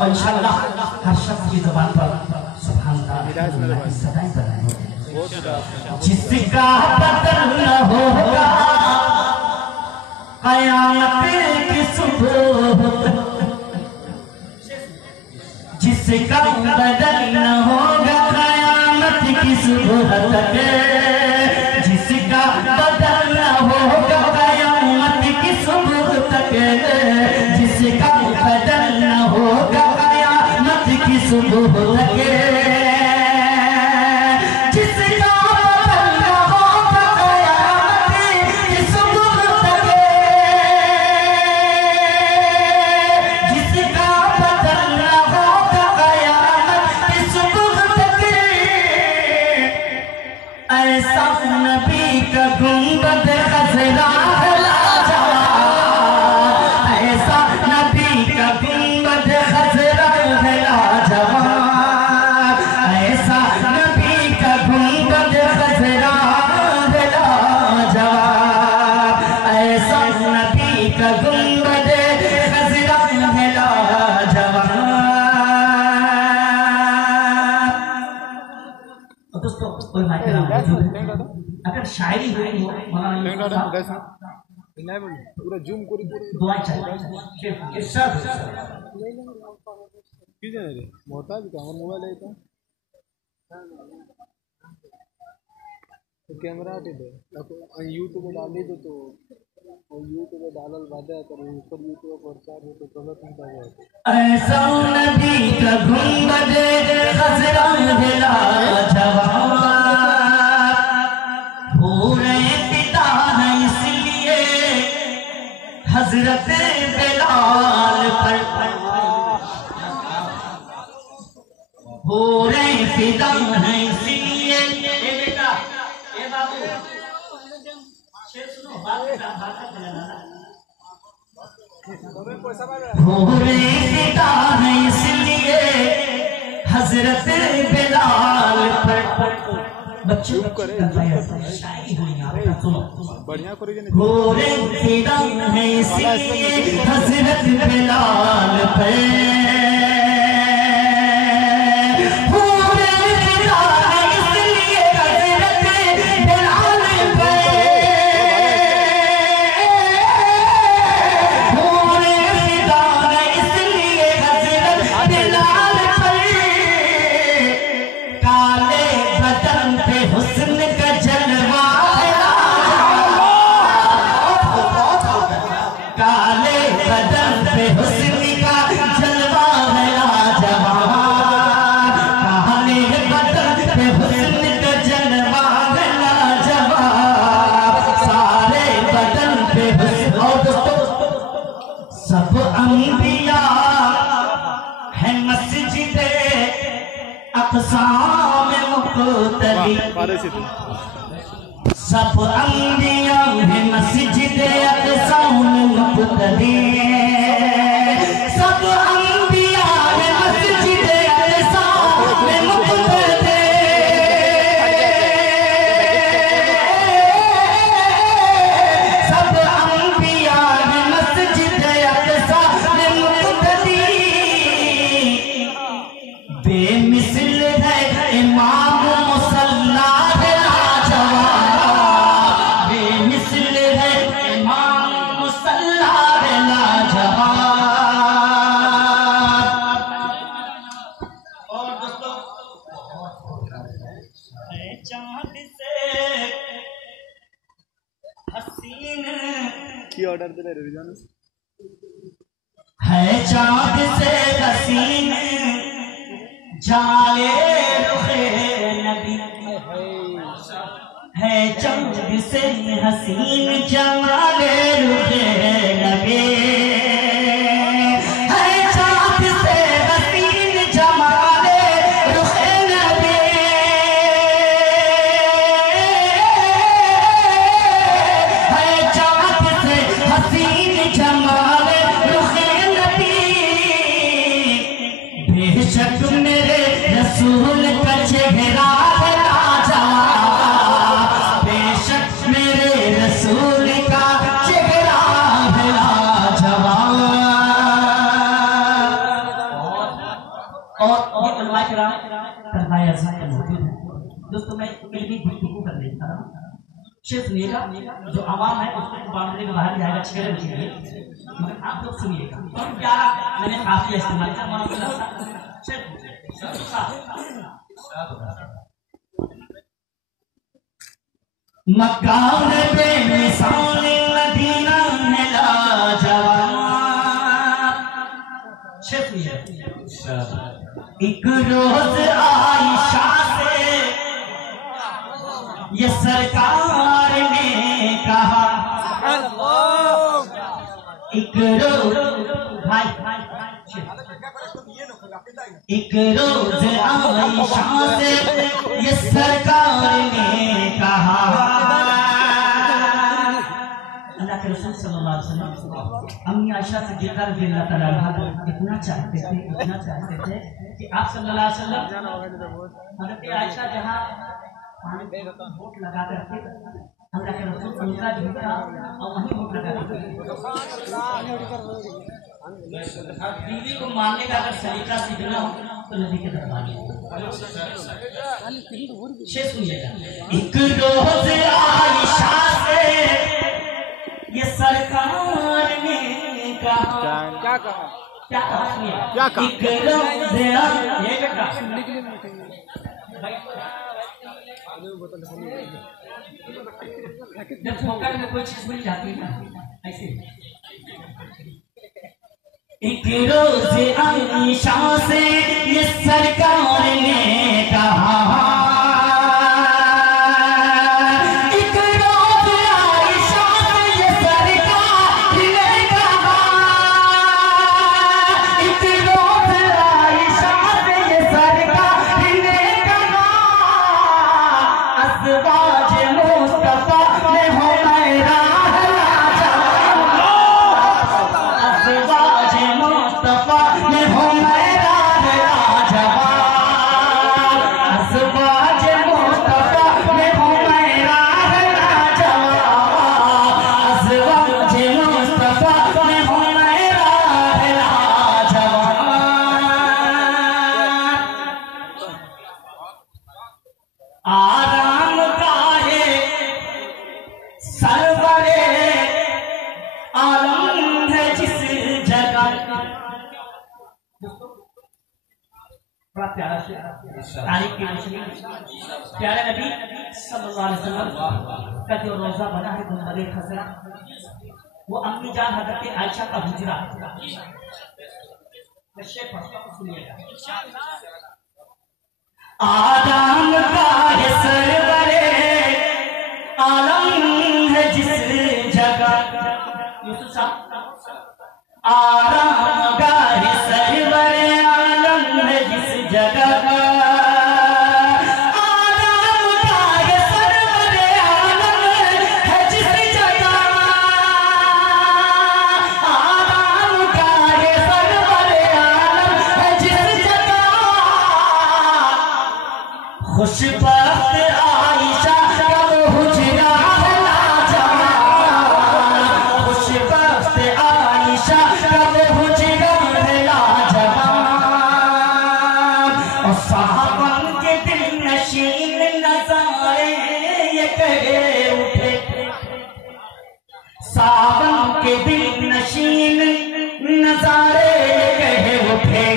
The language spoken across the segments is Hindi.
और इंशाअल्लाह हर शख्स की ज़ुबान पर सुभान अल्लाह सदाएं बनाएंगे। जिसका बदल न होगा क़यामत की सुबह, जिसका बदल न होगा क़यामत की सुबह तक, जिसका बदल न होगा क़यामत की सुबह तक, जिसका बदल न होगा क़यामत की सुबह तक, जिसका बदल न होगा क़यामत की सुबह तक, जिसका बदल न होगा क़यामत की सुबह तक, ऐसा नबी का गुंबद खज़रा अगर शायरी हुई हो पूरा जूम करी दुआ चाहिए मोहताज का मोबाइल है तो कैमरा हटे दे यूट्यूब में डाल दी तो यूट्यूब में डालल बादे तो ऊपर यूट्यूब पर प्रचार हो तो गलत नहीं कर रहा ऐसा नबी का गुंबद खज़रा हिला जवान हज़रत बिलाल पर हो रहे फिदा है इसलिए। बेटा ए बाबू शेर सुनो बात हो रहे फिदा है इसलिए हज़रत बिलाल पर बच्चों करे बढ़िया करे गोरे फिदा है इसलिए हज़रत बिलाल पे, गोरे फिदा है इसलिए हज़रत बिलाल पे, गोरे फिदा है इसलिए हज़रत बिलाल पे, काले बदन पे हुस्न का जलवा, काले बदन पे हुस्न का जलवा है लाजवाब, काले बदन पे हुस्न का जलवा है लाजवाब, सारे बदन पे हुस्न। और दोस्तों सब अंबिया है मस्जिदे अक़सा में मुक़तदी, सब अंबिया है मस्जिदे अक़सा में मुक़तदी, सब अंबिया है मस्जिदे अक़सा में मुक़तदी, सब अंबिया है मस्जिदे अक़सा में मुक़तदी, बेमिसल है इमाम मुसल्ला है लाजवाब, बेमिसल है इमाम मुसल्ला है लाजवाब। और दोस्तों चांद से हसीन की ऑर्डर दे रहे रिजान है, चांद से हसीन जाले रुखे नबी, है चांद से हसीन जमाले रुखे नबी, है चांद से हसीन जमाले रुखे नबी, है चांद से हसीन दोस्तों मैं इल्मी गुफ्तगू करने जा रहा हूँ। शेख सुनिएगा, जो आवाम है उसको बाउंड्री के बाहर जाएगा छेड़ने के लिए, मगर आप लोग सुनिएगा। और क्या मैंने काफी इस्तेमाल किया मकान पे मिसाल मदीना में लाजवाब। शेख एक रोज आयशा से ये सरकार ने कहा, एक रोज भाई एक रोज आयशा से ये सरकार ने कहा, अल्लाह के रसूल सल्लल्लाहु अलैहि वसल्लम अम्मी आयशा सिद्दीक़ा रज़ियल्लाहु ताला अन्हा इतना चाहते थे कि आप सल्लल्लाहु अलैहि वसल्लम हज़रत आयशा जहाँ पानी पे होठ लगा करके अल्लाह के रसूल उनका झूठा और वहीं होठ लगा करके बीवी को मानने का अगर सलीका सीखना हो तो नबी के दरबार में। शेख सुनिएगा, एक रोज आयशा से ये सरकार ने कहा, क्या कहा एक रोज जब ठोकर में कोई चीज मिल जाती है ना ऐसे, एक रोज आयशा से ये सरकार ने कहा, एक रोज आयशा से ये सरकार ने कहा, एक रोज आयशा से ये सरकार ने कहा, अज़वाज मुस्तफा में हो मेरा आराम गाहे सरवरे आलम है जिस जगह। बड़ा प्यारा तारीख की रोशनी प्यारे नबी सल्लल्लाहु अलैहि वसल्लम का जो रोजा बना है गुंबदे खजरा, वो अम्मी जान हज़रत आयशा का हुजरा। सुनिएगा, आदम का ये सरवरे आलम है जिस जगह, यूसुफ साहब आराम का ये सरवरे आलम है जिस जगह, आराम का ये सरवरे आलम है जिस जगह, आराम का ये सरवरे आलम है जिस जगह, खुशबख्त आयशा का वो हुजरा है लाजवाब, खुशबख्त आयशा का वो हुजरा है लाजवाब, और साहबन के दिल नशीन नज़ारे ये कहे उठे, साहबन के दिल नशीन नज़ारे ये कहे उठे,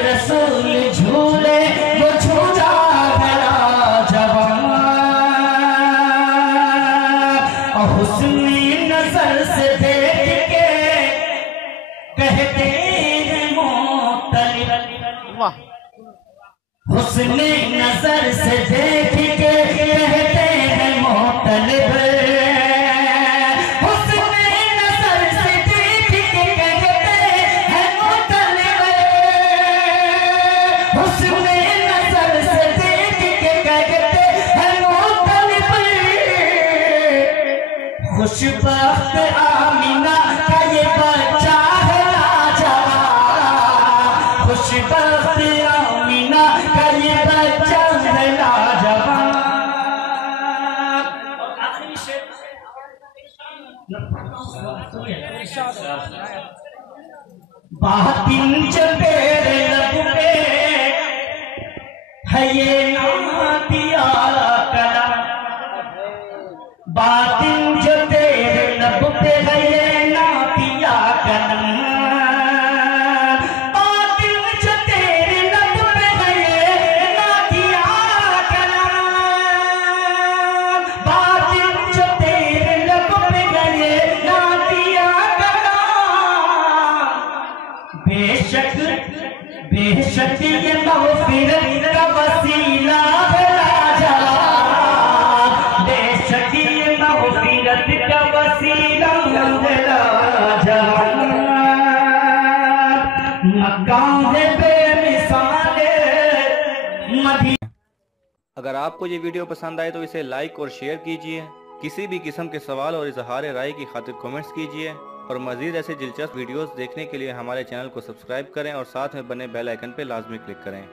रसूल झूले वो झूला भला जवान, और हुस्ने नजर से देख के कहते हैं मोतलिब, हुस्ने नजर से देख के कहते हैं मोतलिब, खुशबख्त आमिना बातिन जो तेरे लब पे है ये नातिया कलम, बातिन जो तेरे लब पे है ये नातिया कलम, बातिन जो तेरे लब पे है ये नातिया कलम, बातिन जो तेरे लब पे है ये नातिया कलम। बेशक बेशक ये मग़फ़िरत का वसीला है लाजवाब, बेशक ये मग़फ़िरत का वसीला है लाजवाब। मकाम है बेमिसाल मदी। अगर आपको ये वीडियो पसंद आए तो इसे लाइक और शेयर कीजिए। किसी भी किस्म के सवाल और इजहार राय की खातिर कमेंट्स कीजिए और मज़ीद ऐसे दिलचस्प वीडियोस देखने के लिए हमारे चैनल को सब्सक्राइब करें और साथ में बने बेल आइकन पर लाजमी क्लिक करें।